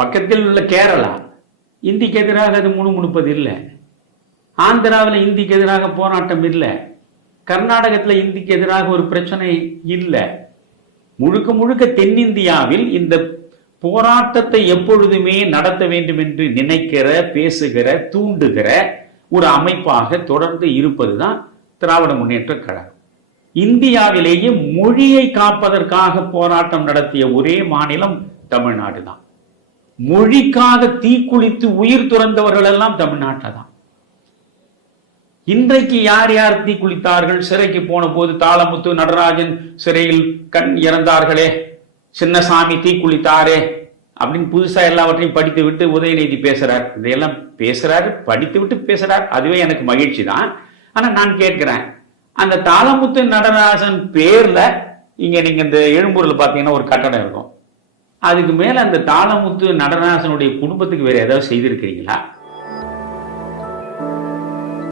பக்கத்தில் உள்ள கேரளா இந்திக்கு எதிராக அது முணுமுணுப்பது இல்லை. ஆந்திராவில் இந்திக்கு எதிராக போராட்டம் இல்லை. கர்நாடகத்தில் இந்திக்கு எதிராக ஒரு பிரச்சனை இல்லை. முழுக்க முழுக்க தென்னிந்தியாவில் இந்த போராட்டத்தை எப்பொழுதுமே நடத்த வேண்டும் என்று நினைக்கிற, பேசுகிற, தூண்டுகிற ஒரு அமைப்பாக தொடர்ந்து இருப்பதுதான் திராவிட முன்னேற்ற கழகம். இந்தியாவிலேயே மொழியை காப்பதற்காக போராட்டம் நடத்திய ஒரே மாநிலம் தமிழ்நாடு தான். மொழிக்காக தீக்குளித்து உயிர் துறந்தவர்கள் எல்லாம் தமிழ்நாட்டில் தான். இன்றைக்கு யார் யார் தீக்குளித்தார்கள்? சிறைக்கு போன போது தாளமுத்து, நடராஜன் சிறையில் இறந்தார்களே, சின்னசாமி தீக்குளித்தாரே அப்படின்னு புதுசா எல்லாவற்றையும் படித்து விட்டு உதயநிதி பேசுறார். இதையெல்லாம் பேசுறாரு, படித்து விட்டு பேசுறார். அதுவே எனக்கு மகிழ்ச்சி தான். ஆனா நான் கேட்கிறேன், அந்த தாளமுத்து நடராஜன் பேர்ல இங்க நீங்க இந்த எழும்பூர்ல பாத்தீங்கன்னா ஒரு கட்டடம் இருக்கும். அதுக்கு மேல அந்த தாளமுத்து நடராஜனுடைய குடும்பத்துக்கு வேற ஏதாவது செய்திருக்கிறீங்களா?